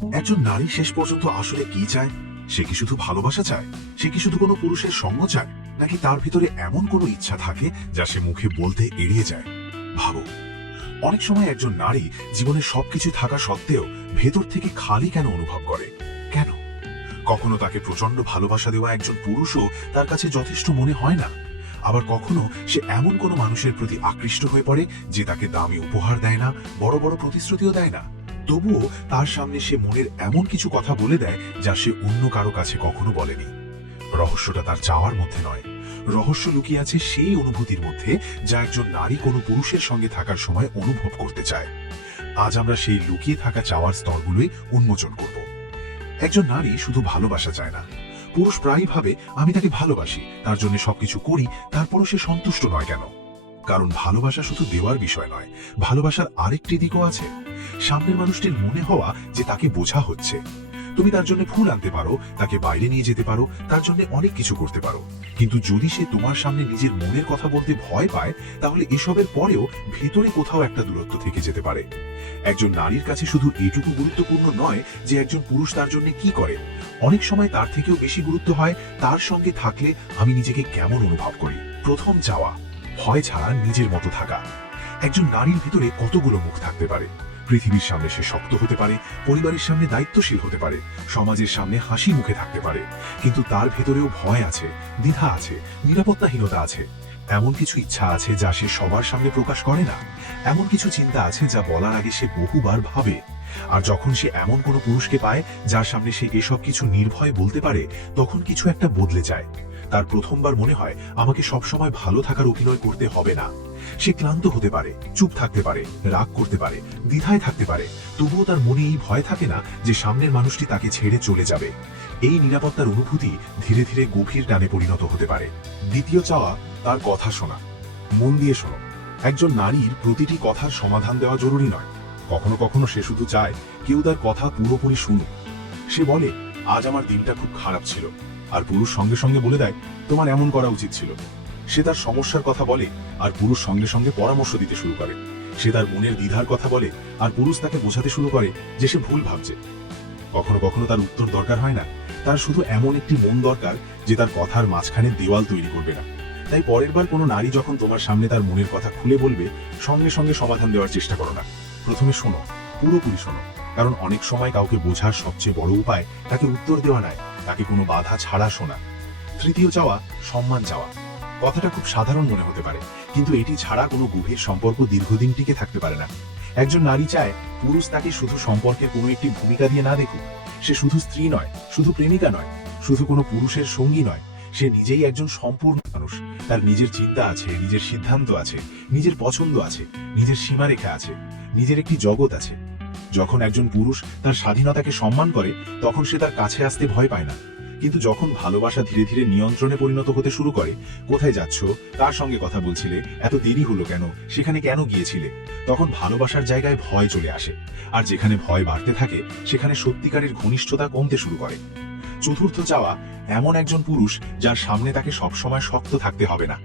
একজন নারী শেষ পর্যন্ত আসলে কি চায়? সে কি শুধু ভালোবাসা চায়? সে কি শুধু কোনো পুরুষের সঙ্গ চায়? নাকি তার ভিতরে এমন কোনো ইচ্ছা থাকে যা সে মুখে বলতে এড়িয়ে যায়? ভাবো, অনেক সময় একজন নারী জীবনে সবকিছু থাকা সত্ত্বেও ভেতর থেকে খালি কেন অনুভব করে? কেন? কখনো তাকে প্রচন্ড ভালোবাসা দেওয়া একজন পুরুষও তার কাছে যথেষ্ট মনে হয় না। আবার কখনো সে এমন কোনো মানুষের প্রতি আকৃষ্ট হয়ে পড়ে যে তাকে দামি উপহার দেয় না, বড় বড় প্রতিশ্রুতিও দেয় না, তবুও তার সামনে সে মনের এমন কিছু কথা বলে দেয় যা সে অন্য কারো কাছে কখনো বলেনি। রহস্যটা তার চাওয়ার মধ্যে নয়, রহস্য লুকিয়ে আছে সেই অনুভূতির মধ্যে যা একজন নারী কোনো পুরুষের সঙ্গে থাকার সময় অনুভব করতে চায়। আজ আমরা সেই লুকিয়ে থাকা চাওয়ার স্তরগুলোই উন্মোচন করব। একজন নারী শুধু ভালোবাসা চায় না। পুরুষ প্রায়ই ভাবে, আমি তাকে ভালোবাসি, তার জন্য সবকিছু করি, তারপরও সে সন্তুষ্ট নয় কেন? কারণ ভালোবাসা শুধু দেওয়ার বিষয় নয়, ভালোবাসার আরেকটি দিকও আছে। সামনের মানুষটির মনে হওয়া যে তাকে বোঝা হচ্ছে। তুমি তার জন্য ফুল আনতে পারো, তাকে বাইরে নিয়ে যেতে পারো, তার জন্য অনেক কিছু করতে পারো, কিন্তু যদি সে তোমার সামনে নিজের মনের কথা বলতে ভয় পায়, তাহলে এসবের পরেও ভেতরে কোথাও একটা দূরত্ব থেকে যেতে পারে। একজন নারীর কাছে শুধু এটুকু গুরুত্বপূর্ণ নয় যে একজন পুরুষ তার জন্য কি করে, অনেক সময় তার থেকেও বেশি গুরুত্ব হয় তার সঙ্গে থাকলে আমি নিজেকে কেমন অনুভব করি। প্রথম চাওয়া, ভয় ছাড়া নিজের মতো থাকা। একজন নারীর ভিতরে কতগুলো মুখ থাকতে পারে। পৃথিবীর সামনে সে শক্ত হতে পারে, পরিবারের সামনে দায়িত্বশীল হতে পারে, সমাজের সামনে হাসি মুখে থাকতে পারে, কিন্তু তার ভেতরেও ভয় আছে, দ্বিধা আছে, নিরাপত্তাহীনতা আছে। এমন কিছু ইচ্ছা আছে যা সে সবার সামনে প্রকাশ করে না। এমন কিছু চিন্তা আছে যা বলার আগে সে বহুবার ভাবে। আর যখন সে এমন কোনো পুরুষকে পায় যার সামনে সে এসব কিছু নির্ভয়ে বলতে পারে, তখন কিছু একটা বদলে যায়। তার প্রথমবার মনে হয়, আমাকে সবসময় ভালো থাকার অভিনয় করতে হবে না। সে ক্লান্ত হতে পারে, চুপ থাকতে পারে, রাগ করতে পারে, দ্বিধায় থাকতে পারে, তবুও তার মনে এই ভয় থাকে না যে সামনের মানুষটি তাকে ছেড়ে চলে যাবে। এই নিরাপত্তার অনুভূতি ধীরে ধীরে গভীর টানে পরিণত হতে পারে। দ্বিতীয় চাওয়া, তার কথা শোনা। মন দিয়ে শোনো। একজন নারীর প্রতিটি কথার সমাধান দেওয়া জরুরি নয়। কখনো কখনো সে শুধু চায় কেউ তার কথা পুরোপুরি শুনুক। সে বলে, আজ আমার দিনটা খুব খারাপ ছিল, আর পুরুষ সঙ্গে সঙ্গে বলে দেয়, তোমার এমন করা উচিত ছিল। সে তার সমস্যার কথা বলে, আর পুরুষ সঙ্গে সঙ্গে পরামর্শ দিতে শুরু করে। সে তার মনের দ্বিধার কথা বলে, আর পুরুষ তাকে বোঝাতে শুরু করে যে সে ভুল ভাবছে। কখনো কখনো তার উত্তর দরকার হয় না, তার শুধু এমন একটি মন দরকার যে তার কথার মাঝখানে দেওয়াল তৈরি করবে না। তাই পরের বার কোনো নারী যখন তোমার সামনে তার মনের কথা খুলে বলবে, সঙ্গে সঙ্গে সমাধান দেওয়ার চেষ্টা করো না। প্রথমে শোনো, পুরোপুরি শোনো। কারণ অনেক সময় কাউকে বোঝার সবচেয়ে বড় উপায় তাকে উত্তর দেওয়া নয়, তাকে কোনো বাধা ছাড়া শোনা। তৃতীয় চাওয়া, সম্মান চাওয়া। কথাটা খুব সাধারণ মনে হতে পারে, কিন্তু এটি ছাড়া কোনো গভীর সম্পর্ক দীর্ঘদিন টিকে থাকতে পারে না। একজন নারী চায় পুরুষ তাকে শুধু সম্পর্কে কোনো একটি ভূমিকা দিয়ে না দেখুক। সে শুধু স্ত্রী নয়, শুধু প্রেমিকা নয়, শুধু কোনো পুরুষের সঙ্গী নয়। সে নিজেই একজন সম্পূর্ণ মানুষ। তার নিজের চিন্তা আছে, নিজের সিদ্ধান্ত আছে, নিজের পছন্দ আছে, নিজের সীমারেখা আছে, নিজের একটি জগৎ আছে। যখন একজন পুরুষ তার স্বাধীনতাকে সম্মান করে, তখন সে তার কাছে আসতে ভয় পায় না। কিন্তু যখন ভালোবাসা ধীরে ধীরে নিয়ন্ত্রণে পরিণত হতে শুরু করে, কোথায় যাচ্ছ, কার সঙ্গে কথা বলছিলে, এত দেরি হলো কেন, সেখানে কেন গিয়েছিলে, তখন ভালোবাসার জায়গায় ভয় চলে আসে। আর যেখানে ভয় বাড়তে থাকে, সেখানে সত্যিকারের ঘনিষ্ঠতা কমতে শুরু করে। চতুর্থ চাওয়া, এমন একজন পুরুষ যার সামনে তাকে সবসময় শক্ত থাকতে হবে না।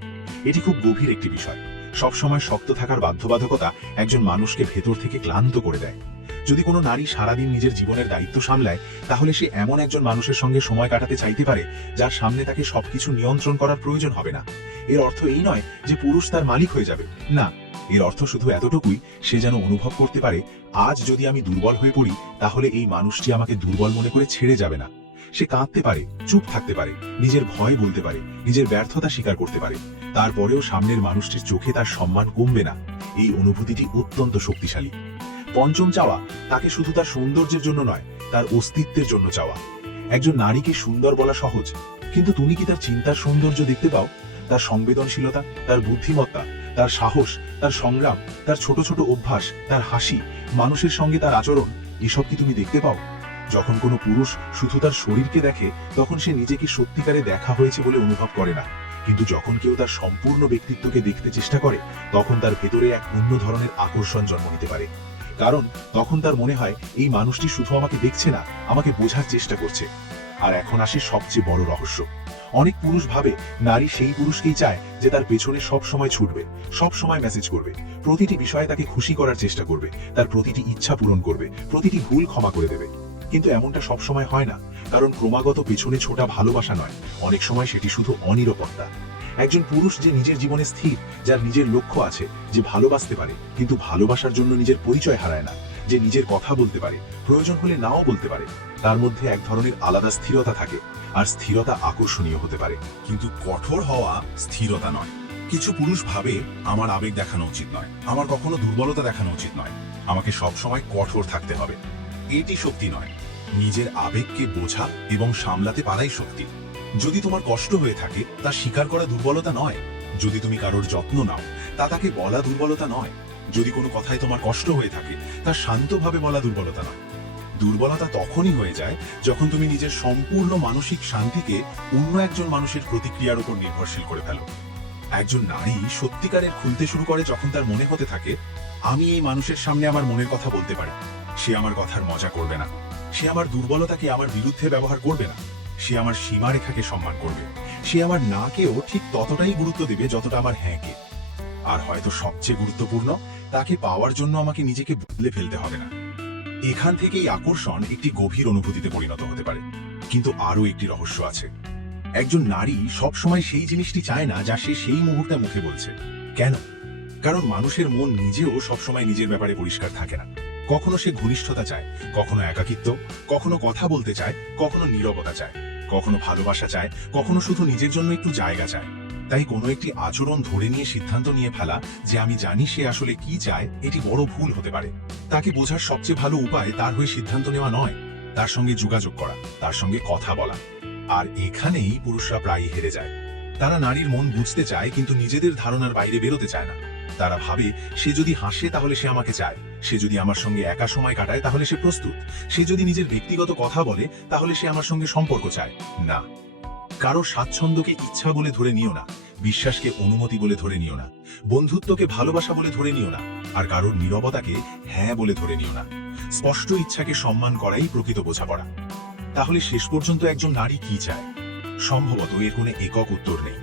এটি খুব গভীর একটি বিষয়। সবসময় শক্ত থাকার বাধ্যবাধকতা একজন মানুষকে ভেতর থেকে ক্লান্ত করে দেয়। যদি কোনো নারী সারাদিন নিজের জীবনের দায়িত্ব সামলায়, তাহলে সে এমন একজন মানুষের সঙ্গে সময় কাটাতে চাইতে পারে যার সামনে তাকে সবকিছু নিয়ন্ত্রণ করার প্রয়োজন হবে না। এর অর্থ এই নয় যে পুরুষ তার মালিক হয়ে যাবে, না। এর অর্থ শুধু এতটুকুই, সে যেন অনুভব করতে পারে, আজ যদি আমি দুর্বল হয়ে পড়ি, তাহলে এই মানুষটি আমাকে দুর্বল মনে করে ছেড়ে যাবে না। সে কাঁদতে পারে, চুপ থাকতে পারে, নিজের ভয় বলতে পারে, নিজের ব্যর্থতা স্বীকার করতে পারে। তারপরেও সামনের মানুষটির চোখে তার সম্মান কমবে না। এই অনুভূতিটি অত্যন্ত শক্তিশালী। পঞ্চম চাওয়া, তাকে শুধু তার সৌন্দর্যের জন্য নয়, তার অস্তিত্বের জন্য চাওয়া। একজন নারীকে সুন্দর বলা সহজ, কিন্তু তুমি কি তার চিন্তার সৌন্দর্য দেখতে পাও? তার সংবেদনশীলতা, তার বুদ্ধিমত্তা, তার সাহস, তার সংগ্রাম, তার ছোট ছোট অভ্যাস, তার হাসি, মানুষের সঙ্গে তার আচরণ, এসব কি তুমি দেখতে পাও? যখন কোনো পুরুষ শুধু তার শরীরকে দেখে, তখন সে নিজেকে সত্যিকারে দেখা হয়েছে বলে অনুভব করে না। কিন্তু যখন কেউ তার সম্পূর্ণ ব্যক্তিত্বকে দেখতে চেষ্টা করে, তখন তার ভেতরে এক অন্য ধরনের আকর্ষণ জন্ম নিতে পারে। কারণ তখন তার মনে হয়, এই মানুষটি শুধু আমাকে দেখছে না, আমাকে বোঝার চেষ্টা করছে। আর এখন আসে সবচেয়ে বড় রহস্য। অনেক পুরুষ ভাবে নারী সেই পুরুষকেই চায় যে তার পেছনে সব সময় ছুটবে, সব সময় মেসেজ করবে, প্রতিটি বিষয়ে তাকে খুশি করার চেষ্টা করবে, তার প্রতিটি ইচ্ছা পূরণ করবে, প্রতিটি ভুল ক্ষমা করে দেবে। কিন্তু এমনটা সবসময় হয় না, কারণ ক্রমাগত পেছনে ছোটা ভালোবাসা নয়, অনেক সময় সেটি শুধু অনিরাপত্তা। একজন পুরুষ যে নিজের জীবনে স্থির, যার নিজের লক্ষ্য আছে, যে ভালোবাসতে পারে কিন্তু ভালোবাসার জন্য নিজের পরিচয় হারায় না, যে নিজের কথা বলতে পারে, প্রয়োজন হলে নাও বলতে পারে, তার মধ্যে এক ধরনের আলাদা স্থিরতা থাকে। আর স্থিরতা আকর্ষণীয় হতে পারে, কিন্তু কঠোর হওয়া স্থিরতা নয়। কিছু পুরুষ ভাবে আমার আবেগ দেখানো উচিত নয়, আমার কখনো দুর্বলতা দেখানো উচিত নয়, আমাকে সবসময় কঠোর থাকতে হবে। এটি শক্তি নয়, নিজের আবেগকে বোঝা এবং সামলাতে পারাই শক্তি। যদি তোমার কষ্ট হয়ে থাকে তা স্বীকার করা দুর্বলতা নয়। যদি তুমি কারোর যত্ন নাও তা তাকে বলা দুর্বলতা নয়। যদি কোনো কথায় তোমার কষ্ট হয়ে থাকে তা শান্তভাবে বলা দুর্বলতা নয়। দুর্বলতা তখনই হয়ে যায় যখন তুমি নিজের সম্পূর্ণ মানসিক শান্তিকে অন্য একজন মানুষের প্রতিক্রিয়ার উপর নির্ভরশীল করে ফেলো। একজন নারী সত্যিকারের খুলতে শুরু করে যখন তার মনে হতে থাকে, আমি এই মানুষের সামনে আমার মনের কথা বলতে পারি, সে আমার কথার মজা করবে না, সে আমার দুর্বলতাকে আমার বিরুদ্ধে ব্যবহার করবে না, সে আমার সীমারেখাকে সম্মান করবে, সে আমার নাকেও ঠিক ততটাই গুরুত্ব দেবে যতটা আমার হ্যাঁকে। আর হয়তো সবচেয়ে গুরুত্বপূর্ণ, তাকে পাওয়ার জন্য আমাকে নিজেকে বদলে ফেলতে হবে না। এখান থেকেই আকর্ষণ একটি গভীর অনুভূতিতে পরিণত হতে পারে। কিন্তু আরও একটি রহস্য আছে, একজন নারী সবসময় সেই জিনিসটি চায় না যা সে সেই মুহূর্তে মুখে বলছে। কেন? কারণ মানুষের মন নিজেও সবসময় নিজের ব্যাপারে পরিষ্কার থাকে না। কখনো সে ঘনিষ্ঠতা চায়, কখনো একাকিত্ব, কখনো কথা বলতে চায়, কখনো নীরবতা চায়, কখনো ভালোবাসা চায়, কখনো শুধু নিজের জন্য একটু জায়গা চায়। তাই কোনো একটি আচরণ ধরে নিয়ে সিদ্ধান্ত নিয়ে ফেলা যে আমি জানি সে আসলে কি চায়, এটি বড় ভুল হতে পারে। তাকে বোঝার সবচেয়ে ভালো উপায় তার হয়ে সিদ্ধান্ত নেওয়া নয়, তার সঙ্গে যোগাযোগ করা, তার সঙ্গে কথা বলা। আর এখানেই পুরুষরা প্রায়ই হেরে যায়। তারা নারীর মন বুঝতে চায় কিন্তু নিজেদের ধারণার বাইরে বেরোতে চায় না। তারা ভাবে, সে যদি হাসে তাহলে সে আমাকে চায়, সে যদি আমার সঙ্গে একা সময় কাটায় তাহলে সে প্রস্তুত, সে যদি নিজের ব্যক্তিগত কথা বলে তাহলে সে আমার সঙ্গে সম্পর্ক চায়। না, কারো স্বাচ্ছন্দ্যকে ইচ্ছা বলে ধরে নিও না, বিশ্বাসকে অনুমতি বলে ধরে নিও না, বন্ধুত্বকে ভালোবাসা বলে ধরে নিও না, আর কারোর নীরবতাকে হ্যাঁ বলে ধরে নিও না। স্পষ্ট ইচ্ছাকে সম্মান করাই প্রকৃত বোঝাপড়া। তাহলে শেষ পর্যন্ত একজন নারী কি চায়? সম্ভবত এর কোনো একক উত্তর নেই।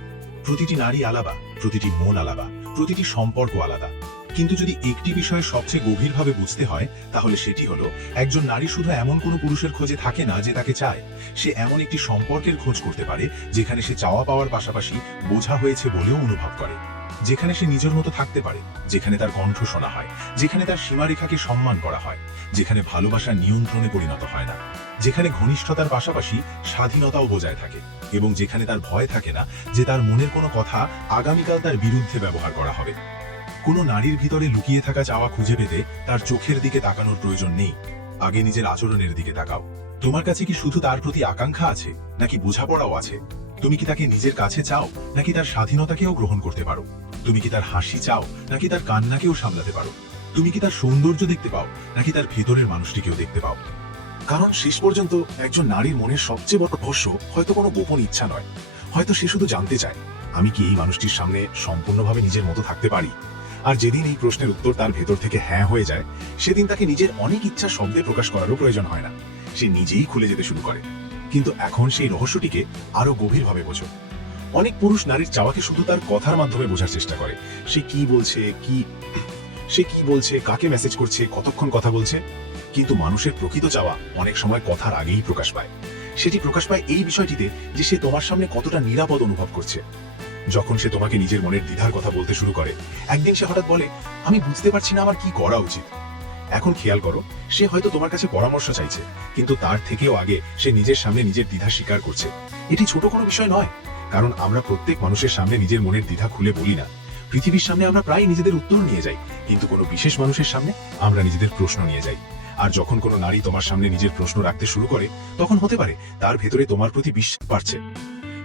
প্রতিটি নারী আলাদা, প্রতিটি মন আলাদা, প্রতিটি সম্পর্ক আলাদা। কিন্তু যদি একটি বিষয় সবচেয়ে গভীরভাবে বুঝতে হয় তাহলে সেটি হলো, একজন নারী শুধু এমন কোনো পুরুষের খোঁজে থাকে না যে তাকে চায়। সে এমন একটি সম্পর্কের খোঁজ করতে পারে যেখানে সে চাওয়া পাওয়ার পাশাপাশি বোঝা হয়েছে বলেও অনুভব করে, যেখানে সে নিজের মতো থাকতে পারে, যেখানে তার কণ্ঠ শোনা হয়, যেখানে তার সীমারেখাকে সম্মান করা হয়, যেখানে ভালোবাসা নিয়ন্ত্রণে পরিণত হয় না, যেখানে ঘনিষ্ঠতার পাশাপাশি স্বাধীনতাও বজায় থাকে, এবং যেখানে তার ভয় থাকে না যে তার মনের কোনো কথা আগামীকাল তার বিরুদ্ধে ব্যবহার করা হবে। কোনো নারীর ভিতরে লুকিয়ে থাকা চাওয়া খুঁজে পেতে তার চোখের দিকে তাকানোর প্রয়োজন নেই, আগে নিজের আচরণের দিকে তাকাও। তোমার কাছে কি শুধু তার প্রতি আকাঙ্ক্ষা আছে, নাকি বোঝাপড়াও আছে? তুমি কি তাকে নিজের কাছে চাও, নাকি তার স্বাধীনতাকেও গ্রহণ করতে পারো? তুমি কি তার হাসি চাও, নাকি তার কান্নাকেও সামলাতে পারো? তুমি কি তার সৌন্দর্য দেখতে পাও, নাকি তার ভেতরের মানুষটিকেও দেখতে পাও? কারণ শেষ পর্যন্ত একজন নারীর মনের সবচেয়ে বড় রহস্য হয়তো কোনো গোপন ইচ্ছা নয়, হয়তো সে শুধু জানতে চায়, আমি কি এই মানুষটির সামনে সম্পূর্ণভাবে নিজের মতো থাকতে পারি? আর যেদিন এই প্রশ্নের উত্তর তার ভেতর থেকে হ্যাঁ হয়ে যায়, সেদিন তাকে নিজের অনেক ইচ্ছা শব্দে প্রকাশ করারও প্রয়োজন হয় না, সে নিজেই খুলে যেতে শুরু করে। কিন্তু এখন সেই রহস্যটিকে আরো গভীরভাবে বোঝো। অনেক পুরুষ নারীর চাওয়াকে শুধু তার কথার মাধ্যমে বোঝার চেষ্টা করে। সে কি বলছে, কাকে মেসেজ করছে, কতক্ষণ কথা বলছে। কিন্তু মানুষের প্রকৃত চাওয়া অনেক সময় কথার আগেই প্রকাশ পায়। সেটি প্রকাশ পায় এই বিষয়টিতে যে সে তোমার সামনে কতটা নিরাপদ অনুভব করছে। যখন সে তোমাকে নিজের মনের দ্বিধার কথা বলতে শুরু করে, একদিন সে হঠাৎ বলে, আমি বুঝতে পারছি না আমার কি করা উচিত। এখন খেয়াল করো, সে হয়তো তোমার কাছে পরামর্শ চাইছে, কিন্তু তার থেকেও আগে সে নিজের সামনে নিজের দ্বিধা স্বীকার করছে। এটি ছোট কোনো বিষয় নয়, কারণ আমরা প্রত্যেক মানুষের সামনে নিজের মনের দ্বিধা খুলে বলি না। পৃথিবীর সামনে আমরা প্রায় নিজেদের উত্তর নিয়ে যাই, কিন্তু কোনো বিশেষ মানুষের সামনে আমরা নিজেদের প্রশ্ন নিয়ে যাই। আর যখন কোনো নারী তোমার সামনে নিজের প্রশ্ন রাখতে শুরু করে, তখন হতে পারে তার ভেতরে তোমার প্রতি বিশ্বাস বাড়ছে।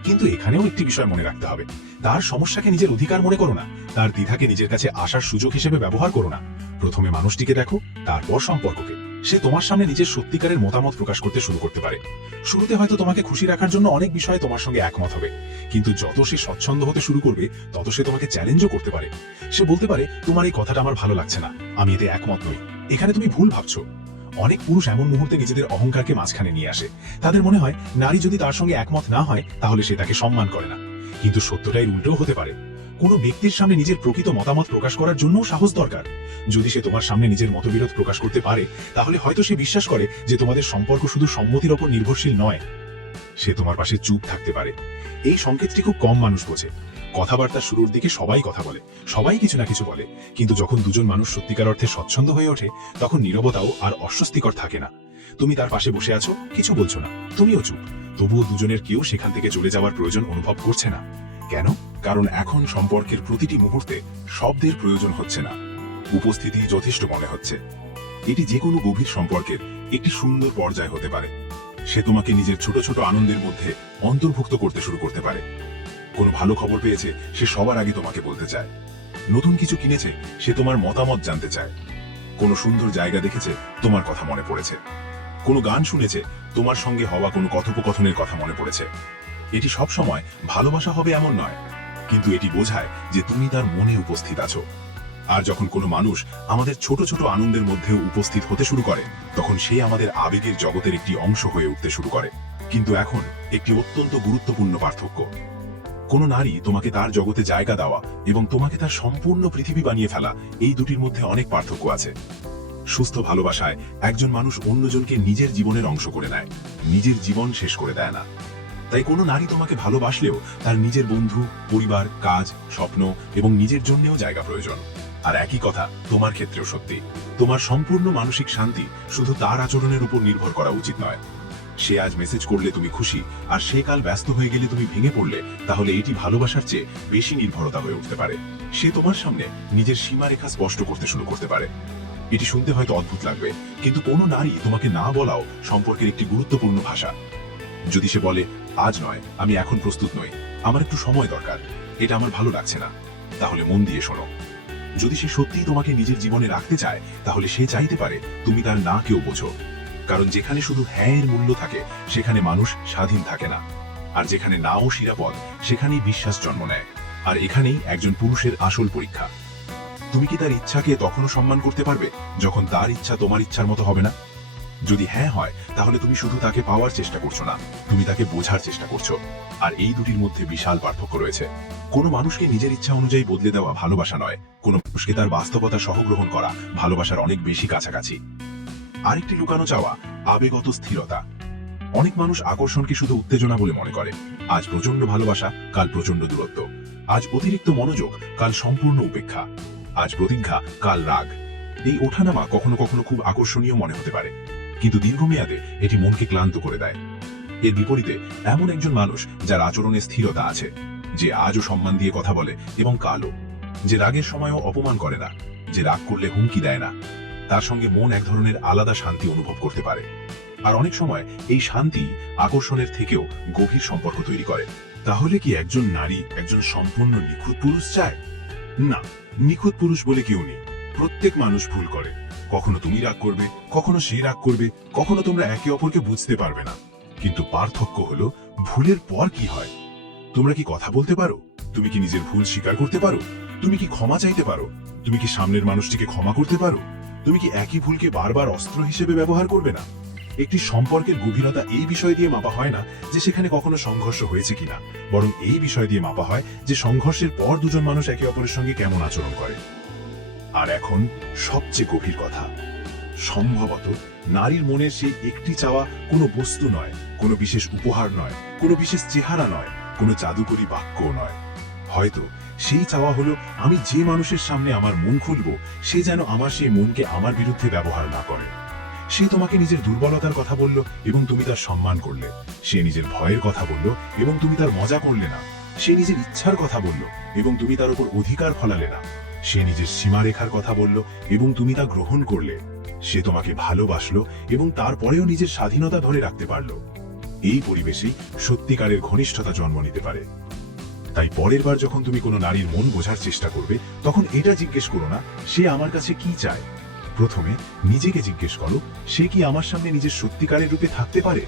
কিন্তু এখানেও একটি বিষয় মনে রাখতে হবে, তার সমস্যাকে নিজের অধিকার মনে করো না, তার দ্বিধাকে নিজের কাছে আসার সুযোগ হিসেবে ব্যবহার করো না। প্রথমে মানুষটিকে দেখো, তারপর সম্পর্ককে। সে তোমার সামনে নিজের সত্যিকারের মতামত প্রকাশ করতে শুরু করতে পারে। শুরুতে হয়তো তোমাকে খুশি রাখার জন্য অনেক বিষয়ে তোমার সঙ্গে একমত হবে, কিন্তু যত সে স্বচ্ছন্দ হতে শুরু করবে তত সে তোমাকে চ্যালেঞ্জও করতে পারে। সে বলতে পারে, তোমার এই কথাটা আমার ভালো লাগছে না, আমি এতে একমত নই, এখানে তুমি ভুল ভাবছো। অনেক পুরুষ এমন মুহূর্তে নিজেদের অহংকারকে মাঝখানে নিয়ে আসে। তাদের মনে হয় নারী যদি তার সঙ্গে একমত না হয় তাহলে সে তাকে সম্মান করে না। কিন্তু সত্যটাই উল্টো হতে পারে। কোনো ব্যক্তির সামনে নিজের প্রকৃত মতামত প্রকাশ করার জন্য সাহস দরকার। যদি সে তোমার সামনে নিজের মতবিরোধ প্রকাশ করতে পারে, তাহলে হয়তো সে বিশ্বাস করে যে তোমাদের সম্পর্ক শুধু সম্মতির ওপর নির্ভরশীল নয়। সে তোমার পাশে চুপ থাকতে পারে। এই সংকেতটি খুব কম মানুষ বোঝে। কথাবার্তা শুরুর দিকে সবাই কথা বলে, সবাই কিছু না কিছু বলে, কিন্তু যখন দুজন মানুষ সত্যিকার অর্থে স্বচ্ছন্দ হয়ে ওঠে, তখন নীরবতাও আর অস্বস্তিকর থাকে না। তুমি তার পাশে বসে আছো, কিছু বলছো না, তুমিও চুপ, তবুও দুজনের কেউ সেখান থেকে চলে যাওয়ার প্রয়োজন অনুভব করছে না। কেন? কারণ এখন সম্পর্কের প্রতিটি মুহূর্তে শব্দের প্রয়োজন হচ্ছে না, উপস্থিতি যথেষ্ট মনে হচ্ছে। এটি যে কোনো গভীর সম্পর্কের একটি সুন্দর পর্যায় হতে পারে। সে তোমাকে নিজের ছোট ছোট আনন্দের মধ্যে অন্তর্ভুক্ত করতে শুরু করতে পারে। কোনো ভালো খবর পেয়েছে, সে সবার আগে তোমাকে বলতে চায়। নতুন কিছু কিনেছে, সে তোমার মতামত জানতে চায়। কোনো সুন্দর জায়গা দেখেছে, তোমার কথা মনে পড়েছে। কোনো গান শুনেছে, তোমার সঙ্গে হওয়া কোনো কথোপকথনের কথা মনে পড়েছে। এটি সব সময় ভালোবাসা হবে এমন নয়, কিন্তু এটি বোঝায় যে তুমি তার মনে উপস্থিত আছো। আর যখন কোনো মানুষ আমাদের ছোট ছোট আনন্দের মধ্যেও উপস্থিত হতে শুরু করে, তখন সে আমাদের আবেগের জগতের একটি অংশ হয়ে উঠতে শুরু করে। কিন্তু এখন একটি অত্যন্ত গুরুত্বপূর্ণ পার্থক্য। কোনো নারী তোমাকে তার জগতে জায়গা দেওয়া এবং তোমাকে তার সম্পূর্ণ পৃথিবী বানিয়ে ফেলা, এই দুটির মধ্যে অনেক পার্থক্য আছে। সুস্থ ভালোবাসায় একজন মানুষ অন্যজনকে নিজের জীবনের অংশ করে নেয়, নিজের জীবন শেষ করে দেয় না। তাই কোনো নারী তোমাকে ভালোবাসলেও তার নিজের বন্ধু, পরিবার, কাজ, স্বপ্ন এবং নিজের জন্যও জায়গা প্রয়োজন। আর একই কথা তোমার ক্ষেত্রেও সত্যি। তোমার সম্পূর্ণ মানসিক শান্তি শুধু তার আচরণের উপর নির্ভর করা উচিত নয়। সে আজ মেসেজ করলে তুমি খুশি, আর সে কাল ব্যস্ত হয়ে গেলে তুমি ভেঙে পড়লে, তাহলে এটি ভালোবাসার চেয়ে বেশি নির্ভরতা হয়ে উঠতে পারে। সে তোমার সামনে নিজের সীমারেখা স্পষ্ট করতে শুরু করতে পারে। এটি শুনতে হয়তো অদ্ভুত লাগবে, কিন্তু কোনো নারী তোমাকে না বলাও সম্পর্কের একটি গুরুত্বপূর্ণ ভাষা। যদি সে বলে, আজ নয়, আমি এখন প্রস্তুত নই, আমার একটু সময় দরকার, এটা আমার ভালো লাগছে না, তাহলে মন দিয়ে শোনো। যদি সে সত্যিই তোমাকে নিজের জীবনে রাখতে চায়, তাহলে সে চাইতে পারে তুমি তার না কেউ বোঝো। কারণ যেখানে শুধু হ্যাঁ এর মূল্য থাকে, সেখানে মানুষ স্বাধীন থাকে না। আর যেখানে নাও শিরাপদ, সেখানেই বিশ্বাস জন্ম নেয়। আর এখানেই একজন পুরুষের আসল পরীক্ষা। তুমি কি তার ইচ্ছাকে তখনও সম্মান করতে পারবে যখন তার ইচ্ছা তোমার ইচ্ছার মতো হবে না? যদি হ্যাঁ হয়, তাহলে তুমি শুধু তাকে পাওয়ার চেষ্টা করছো না, তুমি তাকে বোঝার চেষ্টা করছো। আর এই দুটির মধ্যে বিশাল পার্থক্য রয়েছে। কোনো মানুষকে নিজের ইচ্ছা অনুযায়ী বদলে দেওয়া ভালোবাসা নয়, কোনো মানুষকে তার বাস্তবতা সহগ্রহণ করা ভালোবাসার অনেক বেশি কাছাকাছি। আরেকটি লুকানো চাওয়া, আবেগগত স্থিরতা। অনেক মানুষ আকর্ষণকে শুধু উত্তেজনা বলে মনে করে। আজ প্রচন্ড ভালোবাসা, কাল প্রচন্ড দূরত্ব। আজ অতিরিক্ত মনোযোগ, কাল সম্পূর্ণ উপেক্ষা। আজ প্রতিজ্ঞা, কাল রাগ। এই ওঠানামা কখনো কখনো খুব আকর্ষণীয় মনে হতে পারে, কিন্তু দীর্ঘমেয়াদে এটি মনকে ক্লান্ত করে দেয়। এর বিপরীতে এমন একজন মানুষ যার আচরণে স্থিরতা আছে, যে আজও সম্মান দিয়ে কথা বলে এবং কালও, যে রাগের সময়ও অপমান করে না, যে রাগ করলে হুমকি দেয় না, তার সঙ্গে মন এক ধরনের আলাদা শান্তি অনুভব করতে পারে। আর অনেক সময় এই শান্তি আকর্ষণের থেকেও গভীর সম্পর্ক তৈরি করে। তাহলে কি একজন নারী একজন সম্পূর্ণ নিখুঁত পুরুষ চায়? না, নিখুঁত পুরুষ বলে কেউ নেই। প্রত্যেক মানুষ ভুল করে। কখনো তুমি রাগ করবে, কখনো সে রাগ করবে, কখনো তোমরা একে অপরকে বুঝতে পারবে না। কিন্তু পার্থক্য হলো ভুলের পর কি হয়। তোমরা কি কথা বলতে পারো? তুমি কি নিজের ভুল স্বীকার করতে পারো? তুমি কি ক্ষমা চাইতে পারো? তুমি কি সামনের মানুষটিকে ক্ষমা করতে পারো? তুমি কি একই ভুলকে বারবার অস্ত্র হিসেবে ব্যবহার করবে না? একটি সম্পর্কের গভীরতা এই বিষয় দিয়ে মাপা হয় না যে সেখানে কখনো সংঘর্ষ হয়েছে কিনা, বরং এই বিষয় দিয়ে মাপা হয় যে সংঘর্ষের পর দুজন মানুষ একে অপরের সঙ্গে কেমন আচরণ করে। আর এখন সবচেয়ে গভীর কথা, সম্ভবত নারীর মনের সেই একটি চাওয়া কোনো বস্তু নয়, কোনো বিশেষ উপহার নয়, কোনো বিশেষ চেহারা নয়, কোনো জাদুকরী বাক্যও নয়। হয়তো সেই চাওয়া হলো, আমি যে মানুষের সামনে আমার মন খুলব, সে যেন আমার সেই মনকে আমার বিরুদ্ধে ব্যবহার না করে। সে তোমাকে নিজের দুর্বলতার কথা বলল এবং তুমি তার সম্মান করলে। সে নিজের ভয়ের কথা বলল এবং তুমি তার মজা করলে না। সে নিজের ইচ্ছার কথা বলল এবং তুমি তার উপর অধিকার ফলালে না। সে নিজের সীমারেখার কথা বলল এবং তুমি তা গ্রহণ করলে। সে তোমাকে ভালোবাসলো এবং তারপরেও নিজের স্বাধীনতা ধরে রাখতে পারল। এই পরিবেশেই সত্যিকারের ঘনিষ্ঠতা জন্ম নিতে পারে। তাই পরের বার যখন তুমি কোনো নারীর মন বোঝার চেষ্টা করবে, তখন এটা জিজ্ঞেস করো না সে আমার কাছে কি চায়। প্রথমে নিজেকে জিজ্ঞেস করো, সে কি আমার সামনে নিজের সত্যিকারের রূপে থাকতে পারে?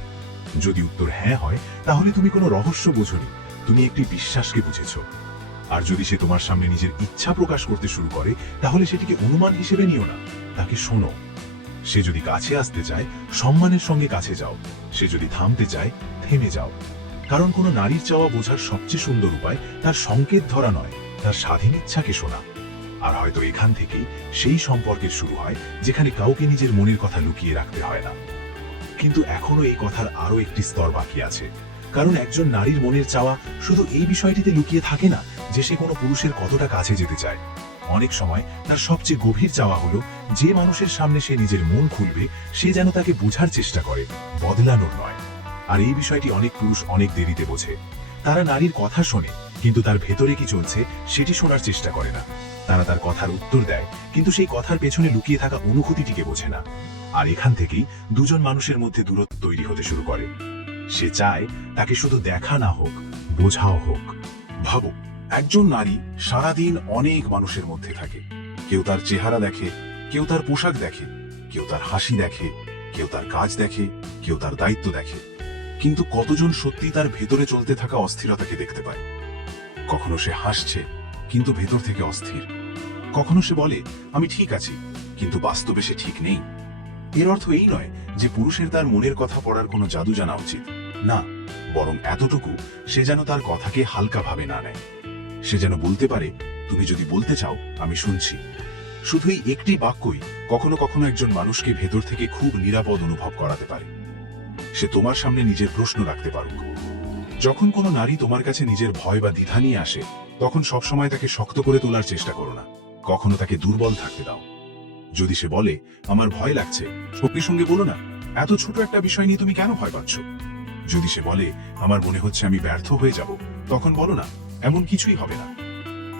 যদি উত্তর হ্যাঁ হয়, তাহলে তুমি কোনো রহস্য বোঝোনি, তুমি একটি বিশ্বাসকে বুঝেছ। আর যদি সে তোমার সামনে নিজের ইচ্ছা প্রকাশ করতে শুরু করে, তাহলে সেটিকে অনুমান হিসেবে নিও না, তাকে শোনো। সে যদি কাছে আসতে চায়, সম্মানের সঙ্গে কাছে যাও। সে যদি থামতে চায়, থেমে যাও। কারণ কোনো নারীর চাওয়া বোঝার সবচেয়ে সুন্দর উপায় তার সংকেত ধরা নয়, তার স্বাধীন ইচ্ছাকে শোনা। আর হয়তো এখান থেকেই সেই সম্পর্কের শুরু হয় যেখানে কাউকে নিজের মনের কথা লুকিয়ে রাখতে হয় না। কিন্তু এখনো এই কথার আরো একটি স্তর বাকি আছে, কারণ একজন নারীর মনের চাওয়া শুধু এই বিষয়টিতে লুকিয়ে থাকে না যে সে কোনো পুরুষের কতটা কাছে যেতে চায়। অনেক সময় তার সবচেয়ে গভীর চাওয়া হলো যে মানুষের সামনে সে নিজের মন খুলবে সে যেন তাকে বোঝার চেষ্টা করে, বদলানোর নয়। আর এই বিষয়টি অনেক পুরুষ অনেক দেরিতে বোঝে। তারা নারীর কথা শোনে, কিন্তু তার ভেতরে কি চলছে সেটি শোনার চেষ্টা করে না। তারা তার কথার উত্তর দেয়, কিন্তু সেই কথার পেছনে লুকিয়ে থাকা অনুভূতিটিকে বোঝে না। আর এখান থেকেই দুজন মানুষের মধ্যে দূরত্ব তৈরি হতে শুরু করে। সে চায় তাকে শুধু দেখা না হোক, বোঝাও হোক। ভাবো, একজন নারী সারাদিন অনেক মানুষের মধ্যে থাকে। কেউ তার চেহারা দেখে, কেউ তার পোশাক দেখে, কেউ তার হাসি দেখে, কেউ তার কাজ দেখে, কেউ তার দায়িত্ব দেখে। কিন্তু কতজন সত্যি তার ভেতরে চলতে থাকা অস্থিরতাকে দেখতে পায়? কখনো সে হাসছে, কিন্তু ভেতর থেকে অস্থির। কখনো সে বলে আমি ঠিক আছি, কিন্তু বাস্তবে সে ঠিক নেই। এর অর্থ এই নয় যে পুরুষের তার মনের কথা পড়ার কোনো জাদু জানা উচিত না, বরং এতটুকু সে যেন তার কথাকে হালকাভাবে না নেয়। সে যেন বলতে পারে, তুমি যদি বলতে চাও আমি শুনছি। শুধুই একটি বাক্যই কখনো কখনো একজন মানুষকে ভেতর থেকে খুব নিরাপদ অনুভব করাতে পারে। সে তোমার সামনে নিজের প্রশ্ন রাখতে পারুক। যখন কোনো নারী তোমার কাছে নিজের ভয় বা দ্বিধা নিয়ে আসে, তখন সবসময় তাকে শক্ত করে তোলার চেষ্টা করো না, কখনো তাকে দুর্বল থাকতে দাও। যদি সে বলে আমার ভয় লাগছে, সঙ্গে সঙ্গে বলো না এত ছোট একটা বিষয় নিয়ে তুমি কেন ভয় পাচ্ছ। যদি সে বলে আমার মনে হচ্ছে আমি ব্যর্থ হয়ে যাব, তখন বলো না এমন কিছুই হবে না।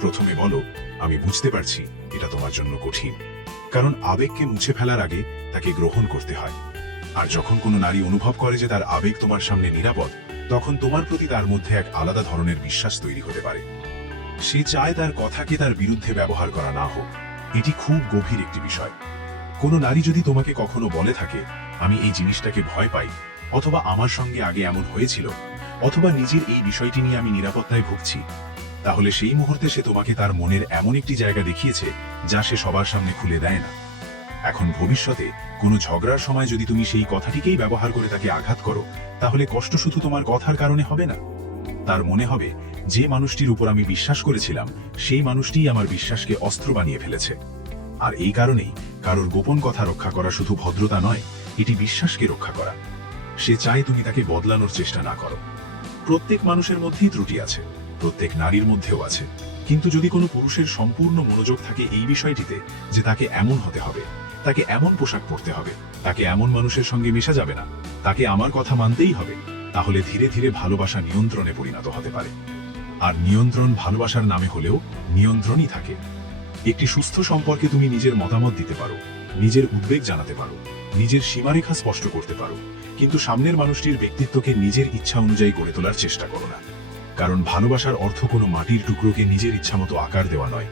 প্রথমে বলো আমি বুঝতে পারছি এটা তোমার জন্য কঠিন, কারণ আবেগকে মুছে ফেলার আগে তাকে গ্রহণ করতে হয়। আর যখন কোনো নারী অনুভব করে যে তার আবেগ তোমার সামনে নিরাপদ, তখন তোমার প্রতি তার মধ্যে এক আলাদা ধরনের বিশ্বাস তৈরি হতে পারে। সে চায় তার কথাকে তার বিরুদ্ধে ব্যবহার করা না হোক। এটি খুব গভীর একটি বিষয়। কোনো নারী যদি তোমাকে কখনো বলে থাকে আমি এই জিনিসটাকে ভয় পাই, অথবা আমার সঙ্গে আগে এমন হয়েছিল, অথবা নিজের এই বিষয়টি নিয়ে আমি নিরাপত্তায় ভুগছি, তাহলে সেই মুহূর্তে সে তোমাকে তার মনের এমন একটি জায়গা দেখিয়েছে যা সে সবার সামনে খুলে দেয় না। এখন ভবিষ্যতে কোনো ঝগড়ার সময় যদি তুমি সেই কথাটিকেই ব্যবহার করে তাকে আঘাত করো, তাহলে কষ্ট শুধু তোমার কথার কারণে হবে না। তার মনে হবে যে মানুষটির উপর আমি বিশ্বাস করেছিলাম সেই মানুষটিই আমার বিশ্বাসকে অস্ত্র বানিয়ে ফেলেছে। আর এই কারণেই কারোর গোপন কথা রক্ষা করা শুধু ভদ্রতা নয়, এটি বিশ্বাসকে রক্ষা করা। সে চায় তুমি তাকে বদলানোর চেষ্টা না করো। প্রত্যেক মানুষের মধ্যেই ত্রুটি আছে, প্রত্যেক নারীর মধ্যেও আছে। কিন্তু যদি কোনো পুরুষের সম্পূর্ণ মনোযোগ থাকে এই বিষয়টিতে যে তাকে এমন হতে হবে, তাকে এমন পোশাক পরতে হবে, তাকে এমন মানুষের সঙ্গে মেশা যাবে না, তাকে আমার কথা মানতেই হবে, তাহলে ধীরে ধীরে ভালোবাসা নিয়ন্ত্রণে পরিণত হতে পারে। আর নিয়ন্ত্রণ ভালোবাসার নামে হলেও নিয়ন্ত্রণই থাকে। একটি সুস্থ সম্পর্কে তুমি নিজের মতামত দিতে পারো, নিজের উদ্বেগ জানাতে পারো, নিজের সীমারেখা স্পষ্ট করতে পারো, কিন্তু সামনের মানুষটির ব্যক্তিত্বকে নিজের ইচ্ছা অনুযায়ী গড়ে তোলার চেষ্টা করো না। কারণ ভালোবাসার অর্থ কোনো মাটির টুকরোকে নিজের ইচ্ছামতো আকার দেওয়া নয়।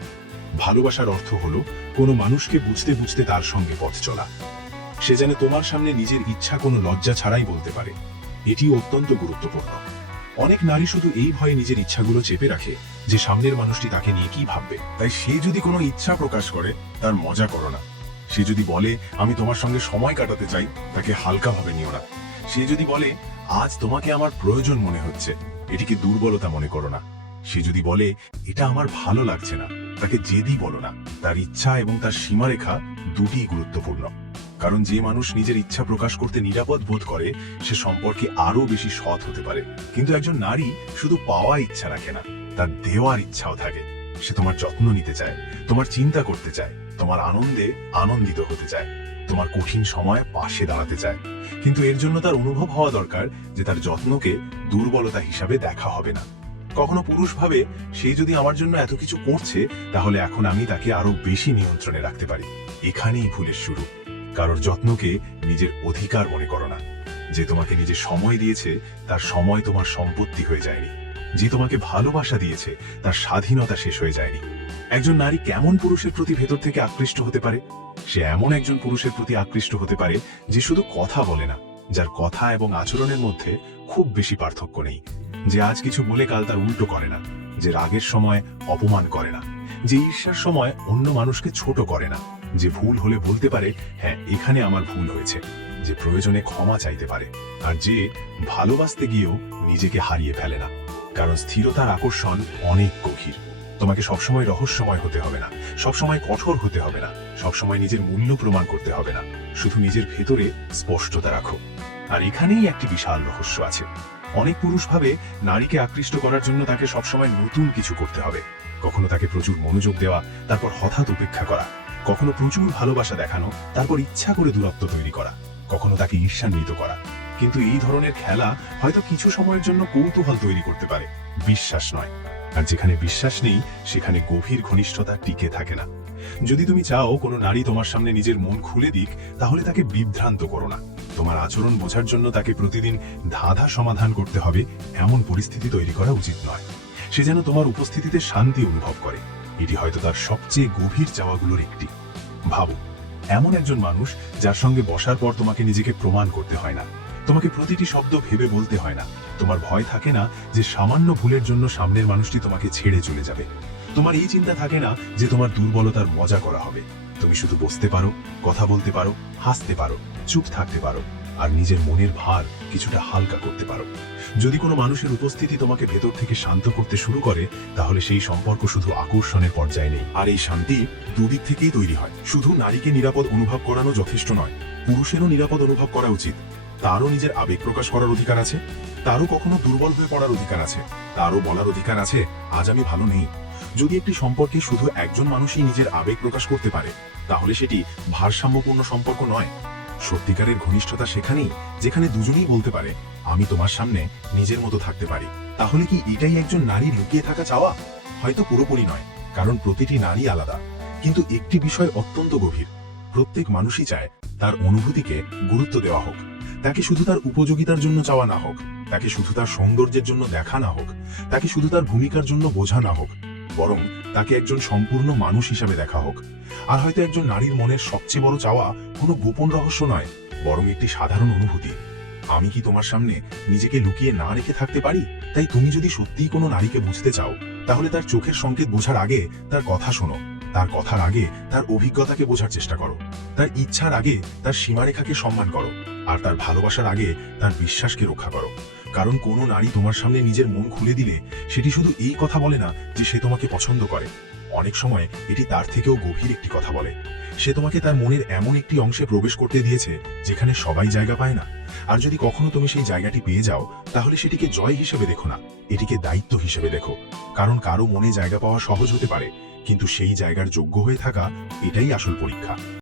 ভালোবাসার অর্থ হলো কোনো মানুষকে বুঝতে বুঝতে তার সঙ্গে পথ চলা। সে যেন তোমার সামনে নিজের ইচ্ছা কোনো লজ্জা ছাড়াই বলতে পারে। এটি অত্যন্ত গুরুত্বপূর্ণ। অনেক নারী শুধু এই ভয়ে নিজের ইচ্ছাগুলো চেপে রাখে যে সামনের মানুষটি তাকে নিয়ে কি ভাববে। তাই সে যদি কোনো ইচ্ছা প্রকাশ করে তার মজা করো না। সে যদি বলে আমি তোমার সঙ্গে সময় কাটাতে চাই, তাকে হালকাভাবে নিও না। সে যদি বলে আজ তোমাকে আমার প্রয়োজন মনে হচ্ছে, এটিকে দুর্বলতা মনে করো না। সে যদি বলে এটা আমার ভালো লাগছে না, তাকে জেদি বলো না। তার ইচ্ছা এবং তার সীমারেখা দুটিই গুরুত্বপূর্ণ। কারণ যে মানুষ নিজের ইচ্ছা প্রকাশ করতে নিরাপদ বোধ করে সে সম্পর্কে আরো বেশি সৎ হতে পারে। কিন্তু একজন নারী শুধু পাওয়া ইচ্ছা রাখে না, তার দেওয়ার ইচ্ছাও থাকে। সে তোমার যত্ন নিতে চায়, তোমার চিন্তা করতে চায়, তোমার আনন্দে আনন্দিত হতে চায়, তোমার কঠিন সময় পাশে দাঁড়াতে চায়। কিন্তু এর জন্য তার অনুভব হওয়া দরকার যে তার যত্নকে দুর্বলতা হিসাবে দেখা হবে না। কখনো পুরুষ ভাবে সে যদি আমার জন্য এত কিছু করছে, তাহলে এখন আমি তাকে আরো বেশি নিয়ন্ত্রণে রাখতে পারি। এখানেই ভুলের শুরু। কারোর যত্নকে নিজের অধিকার মনে করো না। যে তোমাকে নিজের সময় দিয়েছে তার সময় তোমার সম্পত্তি হয়ে যায়নি। যে তোমাকে ভালোবাসা দিয়েছে তার স্বাধীনতা শেষ হয়ে যায়নি। একজন নারী কেমন পুরুষের প্রতি ভেতর থেকে আকৃষ্ট হতে পারে? সে এমন একজন পুরুষের প্রতি আকৃষ্ট হতে পারে যে শুধু কথা বলে না, যার কথা এবং আচরণের মধ্যে খুব বেশি পার্থক্য নেই, যে আজ কিছু বলে কাল তার উল্টো করে না, যে রাগের সময় অপমান করে না, যে ঈর্ষার সময় অন্য মানুষকে ছোট করে না, যে ভুল হলে বলতে পারে হ্যাঁ এখানে আমার ভুল হয়েছে, যে প্রয়োজনে ক্ষমা চাইতে পারে, আর যে ভালোবাসতে গিয়েও নিজেকে হারিয়ে ফেলে না। কারণ স্থিরতার আকর্ষণ অনেক গভীর। তোমাকে সবসময় রহস্যময় হতে হবে না, সবসময় কঠোর হতে হবে না, সবসময় নিজের মূল্য প্রমাণ করতে হবে না। শুধু নিজের ভেতরে স্পষ্টতা রাখো। আর এখানেই একটি বিশাল রহস্য আছে। অনেক পুরুষ ভাবে নারীকে আকৃষ্ট করার জন্য তাকে সবসময় নতুন কিছু করতে হবে। কখনো তাকে প্রচুর মনোযোগ দেওয়া, তারপর হঠাৎ উপেক্ষা করা। কখনো প্রচুর ভালোবাসা দেখানো, তারপর ইচ্ছা করে দূরত্ব তৈরি করা। কখনো তাকে ঈর্ষান্বিত করা। কিন্তু এই ধরনের খেলা হয়তো কিছু সময়ের জন্য কৌতূহল তৈরি করতে পারে, বিশ্বাস নয়। আর যেখানে বিশ্বাস নেই সেখানে গভীর ঘনিষ্ঠতা টিকে থাকে না। যদি তুমি চাও কোনো নারী তোমার সামনে নিজের মন খুলে দিক, তাহলে তাকে বিভ্রান্ত করো না। তোমার আচরণ বোঝার জন্য তাকে প্রতিদিন ধাঁধা সমাধান করতে হবে এমন পরিস্থিতি তৈরি করা উচিত নয়। সে যেন তোমার উপস্থিতিতে শান্তি অনুভব করে। এটি হয়তো তার সবচেয়ে গভীর চাওয়াগুলোর একটি। ভাবো, এমন একজন মানুষ যার সঙ্গে বসার পর তোমাকে নিজেকে প্রমাণ করতে হয় না, তোমাকে প্রতিটি শব্দ ভেবে বলতে হয় না, তোমার ভয় থাকে না যে সামান্য ভুলের জন্য সামনের মানুষটি তোমাকে ছেড়ে চলে যাবে, তোমার এই চিন্তা থাকে না যে তোমার দুর্বলতার মজা করা হবে। তুমি শুধু বসতে পারো, কথা বলতে পারো, হাসতে পারো, চুপ থাকতে পারো, আর নিজের মনের ভার কিছুটা হালকা করতে পারো। যদি কোনো মানুষের উপস্থিতি তোমাকে ভেতর থেকে শান্ত করতে শুরু করে, তাহলে সেই সম্পর্ক শুধু আকর্ষণের পর্যায়ে নেই। আর এই শান্তি দুদিক থেকেই তৈরি হয়। শুধু নারীকে নিরাপদ অনুভব করানো যথেষ্ট নয়, পুরুষেরও নিরাপদ অনুভব করা উচিত। তারও নিজের আবেগ প্রকাশ করার অধিকার আছে, তারও কখনো দুর্বল হয়ে পড়ার অধিকার আছে, তারও বলার অধিকার আছে আজ আমি ভালো নেই। যদি একটি সম্পর্কে শুধু একজন মানুষই নিজের আবেগ প্রকাশ করতে পারে, তাহলে সেটি ভারসাম্যপূর্ণ সম্পর্ক নয়। সত্যিকারের ঘনিষ্ঠতা সেখানেই যেখানে দুজনেই বলতে পারে আমি তোমার সামনে নিজের মতো থাকতে পারি। তাহলে কি এটাই একজন নারীর লুকিয়ে থাকা চাওয়া? হয়তো পুরোপুরি নয়, কারণ প্রতিটি নারী আলাদা। কিন্তু একটি বিষয় অত্যন্ত গভীর, প্রত্যেক মানুষই চায় তার অনুভূতিকে গুরুত্ব দেওয়া হোক। তাকে শুধু তার উপযোগিতার জন্য চাওয়া না হোক, তাকে শুধু তার সৌন্দর্যের জন্য দেখা না হোক, তাকে শুধু তার ভূমিকার জন্য বোঝা না হোক, বরং তাকে একজন সম্পূর্ণ মানুষ হিসাবে দেখা হোক। আর হয়তো একজন নারীর মনের সবচেয়ে বড় চাওয়া কোনো গোপন রহস্য নয়, বরং একটি সাধারণ অনুভূতি। আমি কি তোমার সামনে নিজেকে লুকিয়ে না রেখে থাকতে পারি? তাই তুমি যদি সত্যিই কোনো নারীকে বুঝতে চাও, তাহলে তার চোখের সংকেত বোঝার আগে তার কথা শোনো, তার কথার আগে তার অভিজ্ঞতাকে বোঝার চেষ্টা করো, তার ইচ্ছার আগে তার সীমারেখাকে সম্মান করো, আর তার ভালোবাসার আগে তার বিশ্বাসকে রক্ষা করো। কারণ কোনো নারী তোমার সামনে নিজের মন খুলে দিলে সেটি শুধু এই কথা বলে না যে সে তোমাকে পছন্দ করে। অনেক সময় এটি তার থেকেও গভীর একটি কথা বলে। সে তোমাকে তার মনের এমন একটি অংশে প্রবেশ করতে দিয়েছে যেখানে সবাই জায়গা পায় না। আর যদি কখনো তুমি সেই জায়গাটি পেয়ে যাও, তাহলে সেটিকে জয় হিসেবে দেখো না, এটিকে দায়িত্ব হিসেবে দেখো। কারণ কারো মনে জায়গা পাওয়া সহজ হতে পারে, কিন্তু সেই জায়গার যোগ্য হয়ে থাকা এটাই আসল পরীক্ষা।